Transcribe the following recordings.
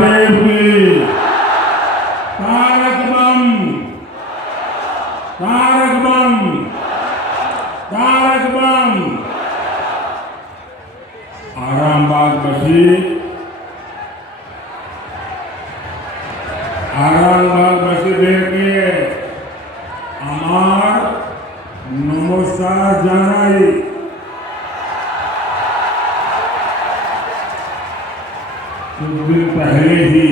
देव की तारक बम तारक बम तारक बम। आरामबाग बसी देखिए আমার নমস্কার জানাই। कुछ दिन पहले ही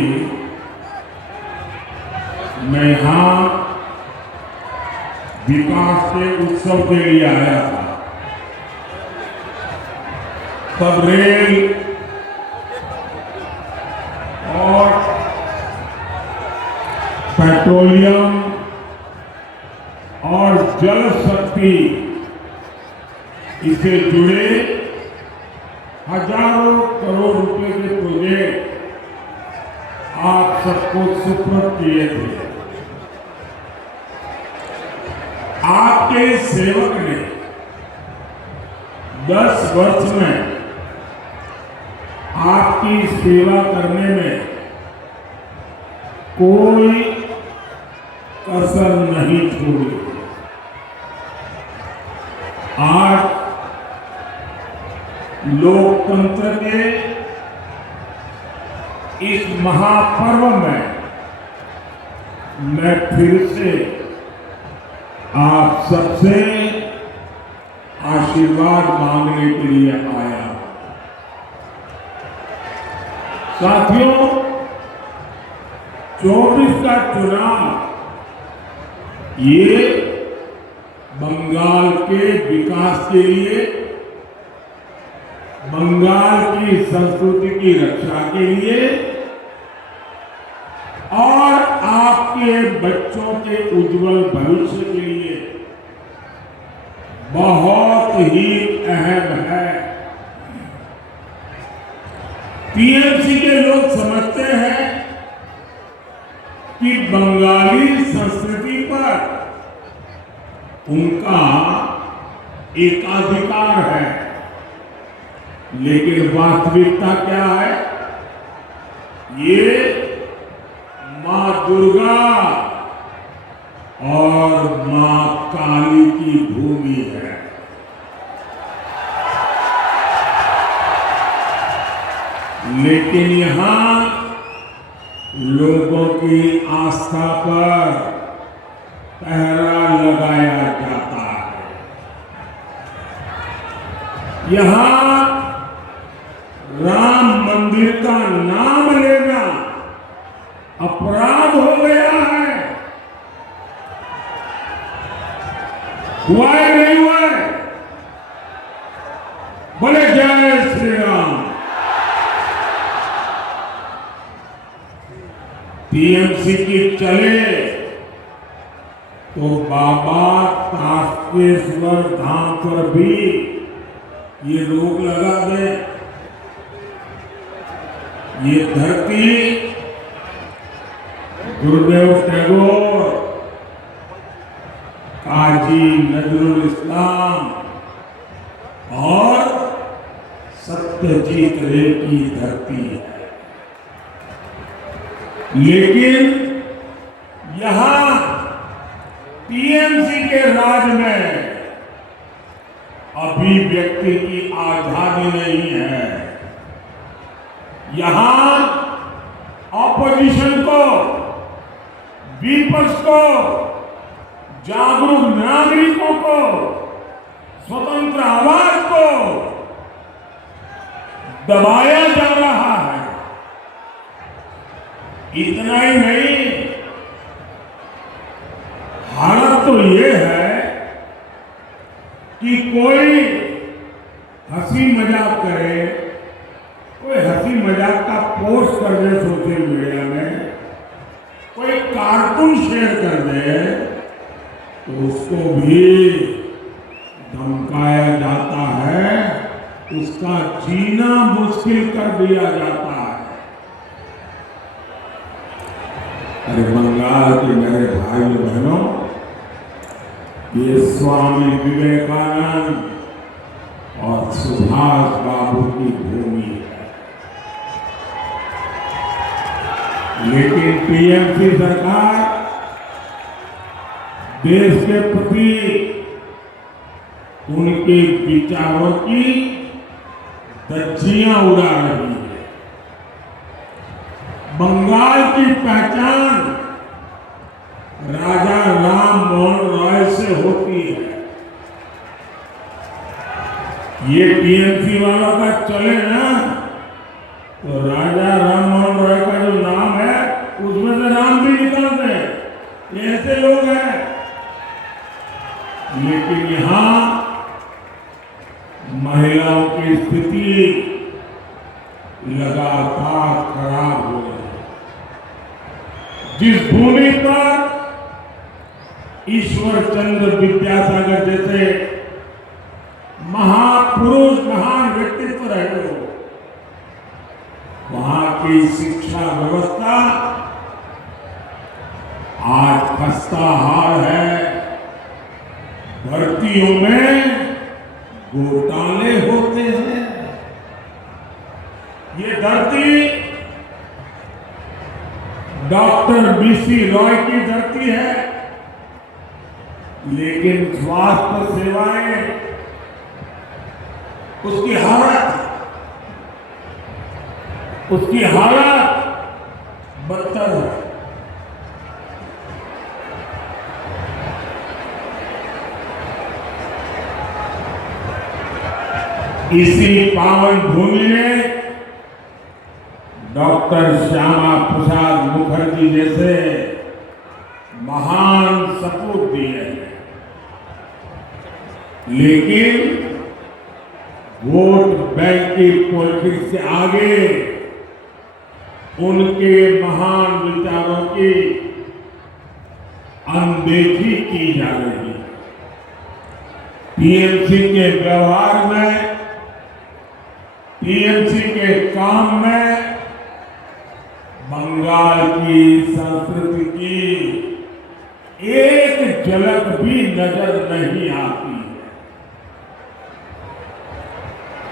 मैं यहाँ विकास के उत्सव के लिए आया था। तब रेल और पेट्रोलियम और जल शक्ति इससे जुड़े हजारों करोड़ रुपए के प्रोजेक्ट आप सबको सुपुर्द किए थे। आपके सेवक ने 10 वर्ष में आपकी सेवा करने में कोई कसर नहीं छोड़ी। आज लोकतंत्र के इस महापर्व में मैं फिर से आप सबसे आशीर्वाद मांगने के लिए आया। साथियों, 24 का चुनाव ये बंगाल के विकास के लिए, बंगाल की संस्कृति की रक्षा के लिए और आपके बच्चों के उज्जवल भविष्य के लिए बहुत ही अहम है। टीएमसी के लोग समझते हैं कि बंगाली संस्कृति पर उनका एकाधिकार है, लेकिन वास्तविकता क्या है? ये मां दुर्गा और मां काली की भूमि है। लेकिन यहां लोगों की आस्था पर पहरा लगाया जाता है। यहां राम मंदिर का नाम लेना अपराध हो गया है। हुआ है नहीं हुआ है? बोले जय श्री राम। टीएमसी की चले तो बाबा तारकेश्वर धाम पर भी ये रोक लगा दे। ये धरती गुरुदेव टैगोर, काजी नजरुल इस्लाम और सत्यजीत रे की धरती है। लेकिन यहां टीएमसी के राज में अभिव्यक्ति की आजादी नहीं है। यहां ऑपोजिशन को, विपक्ष को, जागरूक नागरिकों को, स्वतंत्र आवाज को दबाया जा रहा है। इतना ही नहीं, हालत तो ये है कि कोई हंसी मजाक करे, कोई हंसी मजाक का पोस्ट कर दे सोशल मीडिया में, कोई कार्टून शेयर कर दे तो उसको भी धमकाया जाता है, उसका जीना मुश्किल कर दिया जाता है। अरे बंगाल के मेरे भाइयों बहनों, ये स्वामी विवेकानंद और सुभाष बाबू की भूमि है। लेकिन टीएमसी सरकार देश के प्रति उनके विचारों की धज्जियां उड़ा रही है। बंगाल की पहचान राजा राम मोहन रॉय से होती है। ये टीएमसी वालों का चले ना तो राजा राम मोहन रॉय का जो नाम है उसमें से नाम भी निकालते हैं। ये ऐसे लोग हैं। लेकिन यहां महिलाओं की स्थिति लगातार खराब हो रही है। जिस भूमि पर ईश्वर चंद्र विद्यासागर जैसे महापुरुष महान व्यक्तित्व रहे हो, वहां की शिक्षा व्यवस्था आज खस्ता हाल है। भर्तियों में घोटाले होते हैं। ये धरती डॉक्टर बीसी रॉय की धरती है, लेकिन स्वास्थ्य सेवाएं उसकी हालत बदतर है। इसी पावन भूमि में डॉक्टर श्यामा प्रसाद मुखर्जी जैसे महान सपूत दिए हैं। लेकिन वोट बैंक की पॉलिटिक्स से आगे उनके महान विचारों की अनदेखी की जा रही है। टीएमसी के व्यवहार में, टीएमसी के काम में बंगाल की संस्कृति की एक झलक भी नजर नहीं आती है।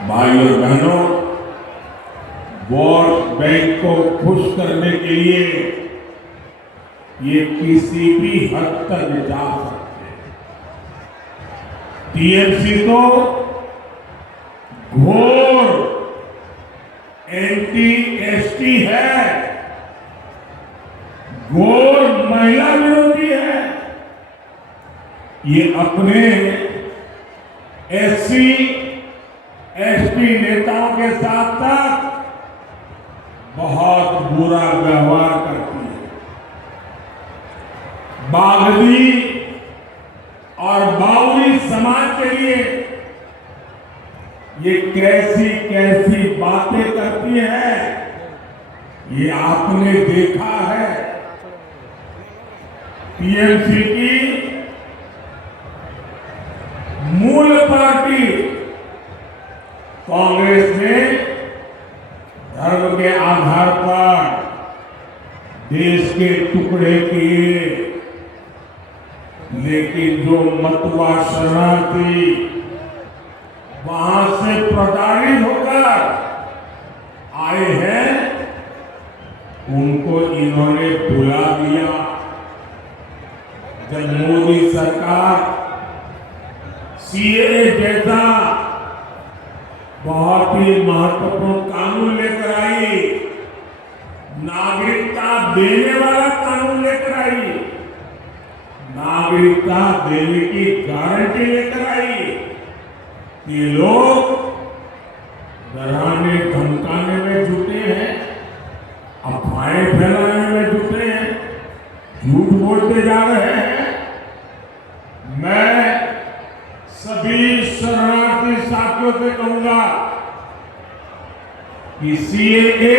भाइयों बहनों, वोट बैंक को खुश करने के लिए ये किसी भी हद तक जा सकते हैं। टीएमसी तो घोर एंटी एसटी है, घोर महिला विरोधी है। ये अपने एससी एसटी नेताओं के साथ साथ बहुत बुरा व्यवहार करती है। बागदी और बाउरी समाज के लिए ये कैसी कैसी बातें करती है, ये आपने देखा है। टीएमसी की मूल पार्टी कांग्रेस ने धर्म के आधार पर देश के टुकड़े किए, लेकिन जो मतवा शरणार्थी वहां से प्रताड़ित होकर आए हैं, उनको इन्होंने भुला दिया। जब मोदी सरकार सीएए जैसा बहुत ही महत्वपूर्ण कानून लेकर आई, नागरिकता देने वाला कानून लेकर आई, नागरिकता देने की गारंटी लेकर आई, ये लोग डराने धमकाने में जुटे हैं, अफवाहें फैलाने में जुटे हैं, झूठ बोलते जा रहे हैं। मैं सभी शरणार्थी साथियों से कहूंगा कि सीएए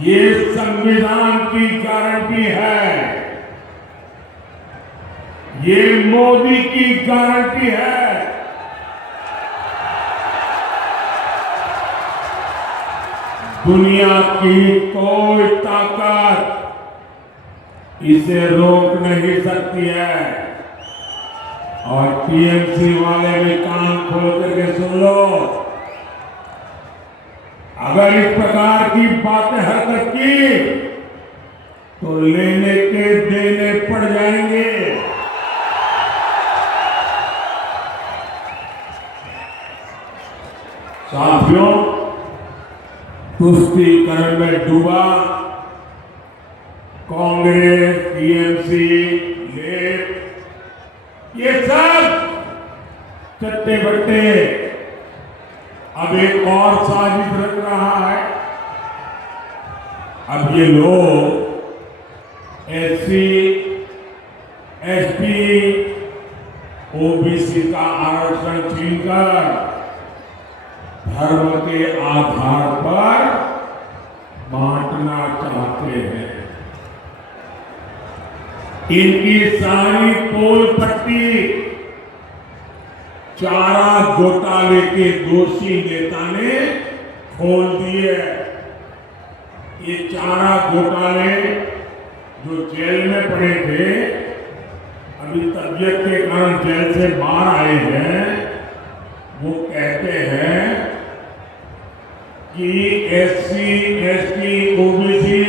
ये संविधान की गारंटी है, ये मोदी की गारंटी है। दुनिया की कोई ताकत इसे रोक नहीं सकती है। और टीएमसी वाले भी कान खोल करके सुन लो, अगर इस प्रकार की बातें हरकत की तो लेने के देने पड़ जाएंगे। साथियों, तुष्टीकरण में डूबा कांग्रेस, टीएमसी, लेफ्ट, ये सब चट्टे बट्टे अब एक और साजिश रच रहा है। अब ये लोग एससी, एसटी, ओबीसी का आरक्षण छीनकर धर्म के आधार पर बांटना चाहते हैं। इनकी सारी पोल पट्टी चारा घोटाले के दोषी नेता ने खोल दी है। ये चारा घोटाले जो जेल में पड़े थे, अभी तबीयत के कारण जेल से बाहर आए हैं, वो कहते हैं कि एससी, एसटी, ओबीसी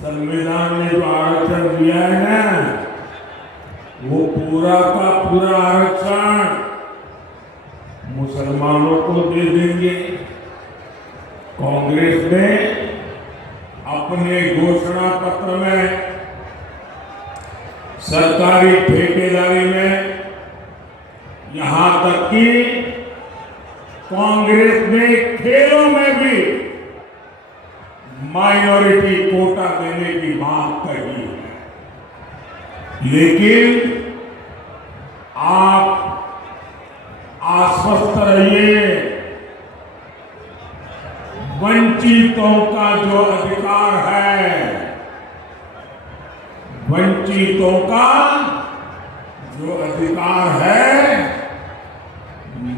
संविधान ने जो आरक्षण दिया है ना, वो पूरा का पूरा आरक्षण मुसलमानों को दे देंगे। कांग्रेस ने अपने घोषणा पत्र में सरकारी ठेकेदारी में, यहां तक कि कांग्रेस ने खेलों में भी माइनॉरिटी कोटा देने की बात कही है। लेकिन आप आश्वस्त रहिए, वंचितों का जो अधिकार है, वंचितों का जो अधिकार है,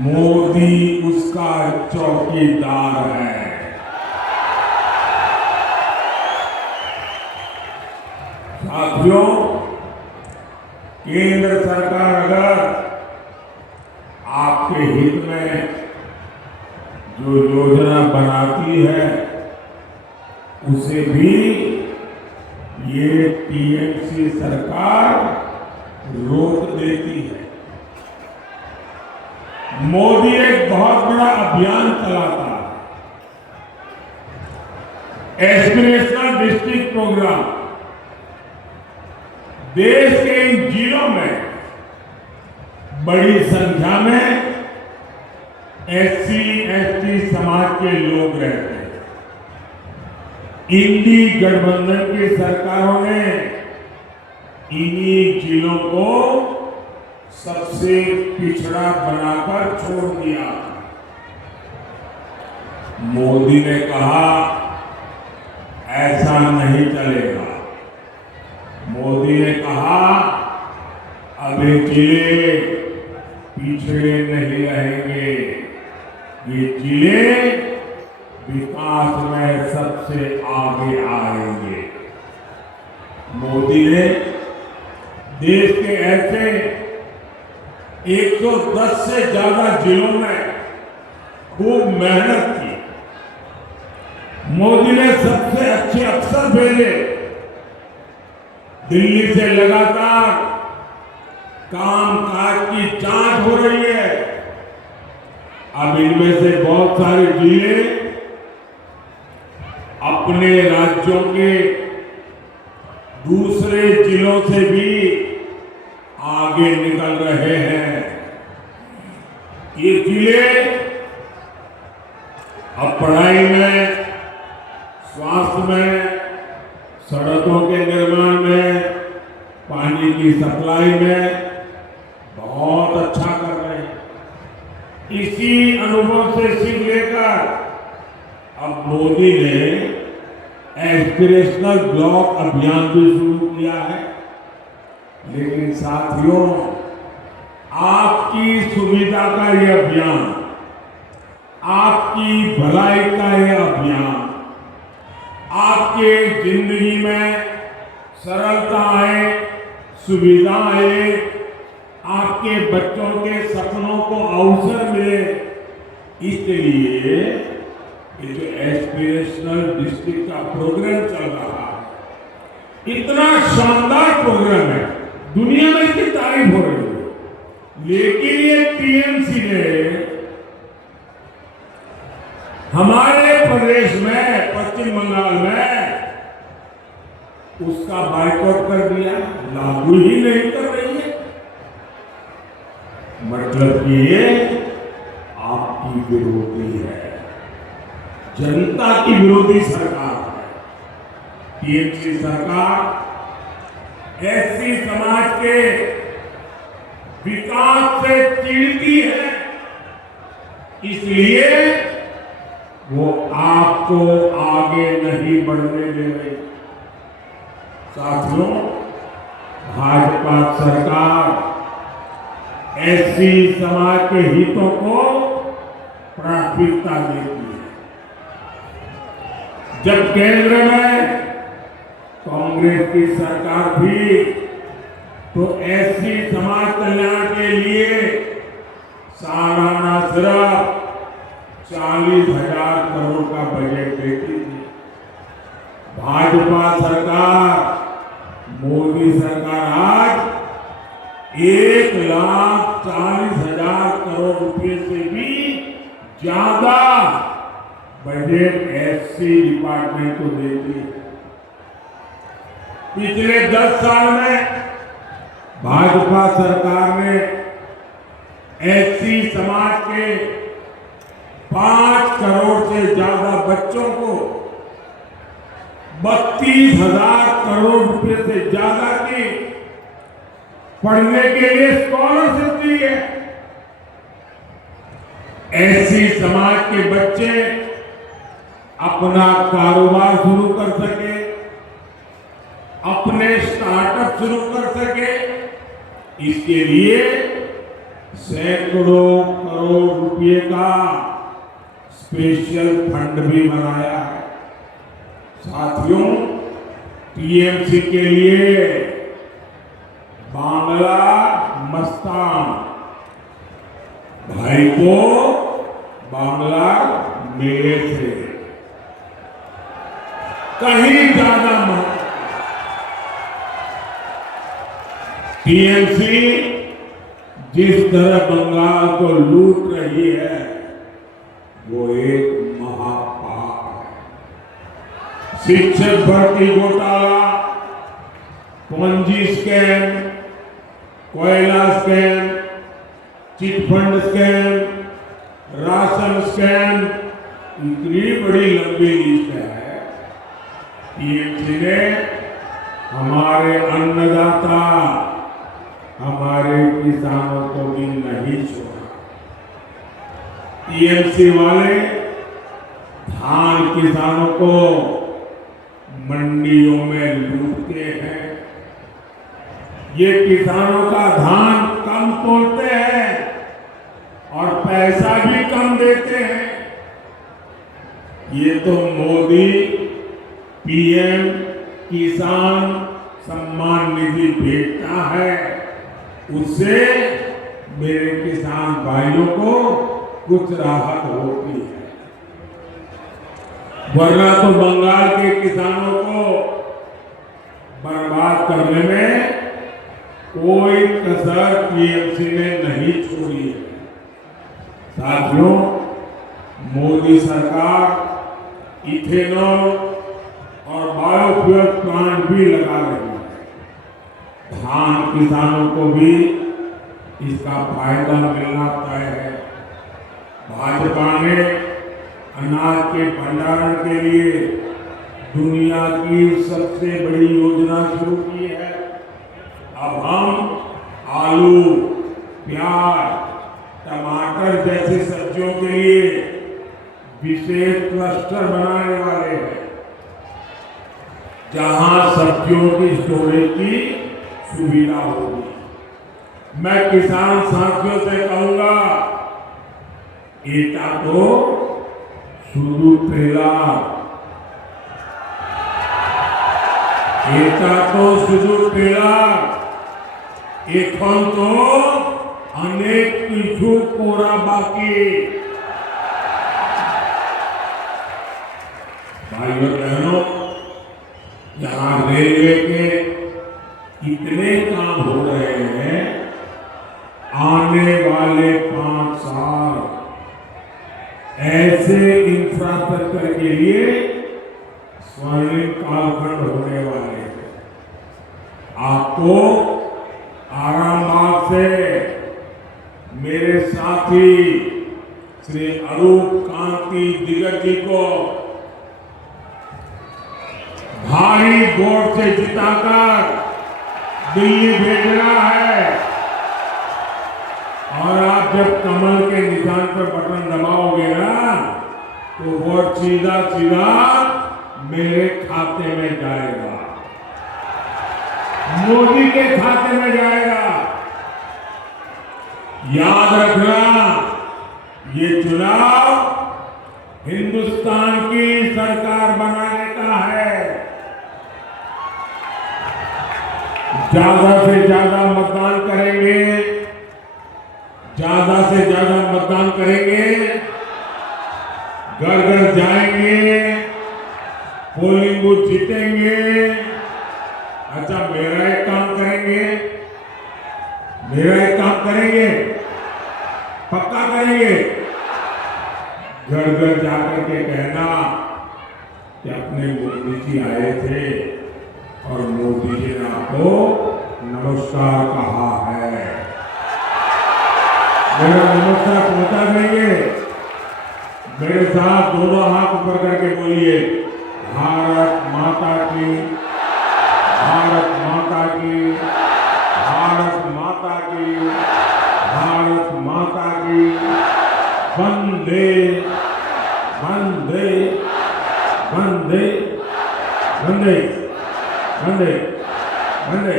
मोदी उसका चौकीदार है। साथियों, केंद्र सरकार अगर आपके हित में जो योजना बनाती है, उसे भी ये टीएमसी सरकार रोक देती है। मोदी एक बहुत बड़ा अभियान चलाता है, एस्पिरेशनल डिस्ट्रिक्ट प्रोग्राम। देश के इन जिलों में बड़ी संख्या में एससी, एसटी समाज के लोग रहते हैं। इंडी गठबंधन की सरकारों ने इन्हीं जिलों को सबसे पिछड़ा बनाकर छोड़ दिया। मोदी ने कहा ऐसा नहीं चलेगा। मोदी ने कहा अब ये जिले पिछड़े नहीं रहेंगे, ये जिले विकास में सबसे आगे आएंगे। मोदी ने देश के ऐसे 110 से ज्यादा जिलों में खूब मेहनत की। मोदी ने सबसे अच्छे अफसर भेजे। दिल्ली से लगातार कामकाज की जांच हो रही है। अब इनमें से बहुत सारे जिले अपने राज्यों के दूसरे जिलों से भी आगे निकल रहे हैं। ये जिले अब पढ़ाई में, स्वास्थ्य में, सड़कों के निर्माण में, पानी की सप्लाई में बहुत अच्छा कर रहे हैं। इसी अनुभव से सीख लेकर अब मोदी ने एस्पिरेशनल ब्लॉक अभियान भी शुरू किया है। लेकिन साथियों, आपकी सुविधा का यह अभियान, आपकी भलाई का यह अभियान, आपके जिंदगी में सरलता आए, सुविधा आए, आपके बच्चों के सपनों को अवसर मिले, इसलिए ये जो एस्पिरेशनल डिस्ट्रिक्ट का प्रोग्राम चल रहा है, इतना शानदार प्रोग्राम है, दुनिया में इसकी तारीफ हो रही है। लेकिन ये टीएमसी ने हमारे प्रदेश में, पश्चिम बंगाल में, उसका बाइकआउट कर दिया, लागू ही नहीं कर रही है। मतलब कि ये आपकी विरोधी है, जनता की विरोधी सरकार है। टीएमसी सरकार एससी समाज के विकास से चिढ़ती है, इसलिए वो आपको आगे नहीं बढ़ने दे रही। साथियों, भाजपा सरकार एससी समाज के हितों को प्राथमिकता देती है। जब केंद्र में कांग्रेस की सरकार थी तो एससी समाज कल्याण के लिए सालाना सिर्फ 40,000 करोड़ का बजट देती थी। भाजपा सरकार, मोदी सरकार आज 1,40,000 करोड़ रुपए से भी ज्यादा बजट एससी डिपार्टमेंट को देती है। पिछले 10 साल में भाजपा सरकार ने एससी समाज के 5 करोड़ से ज्यादा बच्चों को 32,000 करोड़ रुपए से ज्यादा की पढ़ने के लिए स्कॉलरशिप दी है। एससी समाज के बच्चे अपना कारोबार शुरू कर सके, अपने स्टार्टअप शुरू कर सके, इसके लिए सैकड़ों करोड़ रुपए का स्पेशल फंड भी बनाया है। साथियों, टीएमसी के लिए बांग्ला मस्तान, भाई को बांग्ला मेरे से कहीं ज्यादा महत्व। टीएमसी जिस तरह बंगाल को लूट रही है वो एक महापाप है। शिक्षक भर्ती घोटाला, पंजी स्कैम, कोयला scam, chit fund scam, ration scam, इतनी बड़ी लंबी लिस्ट है। टीएमसी ने हमारे अन्नदाता, हमारे किसानों को भी नहीं छोड़ा। टीएमसी वाले धान किसानों को मंडियों में लूटते हैं। ये किसानों का धान कम तोड़ते हैं और पैसा भी कम देते हैं। ये तो मोदी पीएम किसान सम्मान निधि भेजता है, उससे मेरे किसान भाइयों को कुछ राहत होती है। वरना तो बंगाल के किसानों को बर्बाद करने में कोई कसर टीएमसी ने नहीं छोड़ी है। साथियों, मोदी सरकार इथेनॉल और बायोफ्यूल प्लांट भी लगा रही है। धान किसानों को भी इसका फायदा मिलना तय है। भाजपा ने अनाज के भंडारण के लिए दुनिया की सबसे बड़ी योजना शुरू की है। अब हम आलू, प्याज, टमाटर जैसी सब्जियों के लिए विशेष क्लस्टर बनाने वाले हैं, जहां सब्जियों की स्टोरेज की सुविधा होगी। मैं किसान साथियों से कहूंगा, এটা তো শুধু ট্রেলার, এটা তো শুধু ট্রেলার, এখন তো অনেক কিছু করা বাকি। भाइयों बहनों, यहाँ रेलवे के इतने काम हो रहे हैं, आने वाले 5 साल ऐसे इंफ्रास्ट्रक्चर के लिए स्वर्णिम कालखंड होने वाले हैं। आपको आरामबाग से मेरे साथी श्री अरूप कांति दिग्गज जी को भारी वोट से जिताकर दिल्ली भेजना है और आप जब कमल के निशान पर बटन दबाओगे ना तो वोट सीधा सीधा मेरे खाते में जाएगा, मोदी के खाते में जाएगा। याद रखना, ये चुनाव हिंदुस्तान की सरकार बनाने का है। ज्यादा से ज्यादा मतदान करेंगे, ज्यादा से ज्यादा मतदान करेंगे, घर घर जाएंगे, पोलिंग बूथ जीतेंगे। अच्छा, मेरा एक काम करेंगे, पक्का करेंगे। घर घर जाकर के कहना कि अपने मोदी जी आए थे और मोदी जी ने आपको नमस्कार कहा है। मेरा नमस्कार पहुंचा देंगे। मेरे साथ दोनों हाथ ऊपर करके बोलिए, भारत माता की, भारत माता की, भारत माता की, भारत माता की। वंदे वंदे वंदे वंदे वंदे वंदे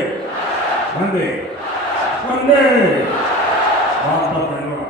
वंदे वंदे। बहुत बहुत धन्यवाद।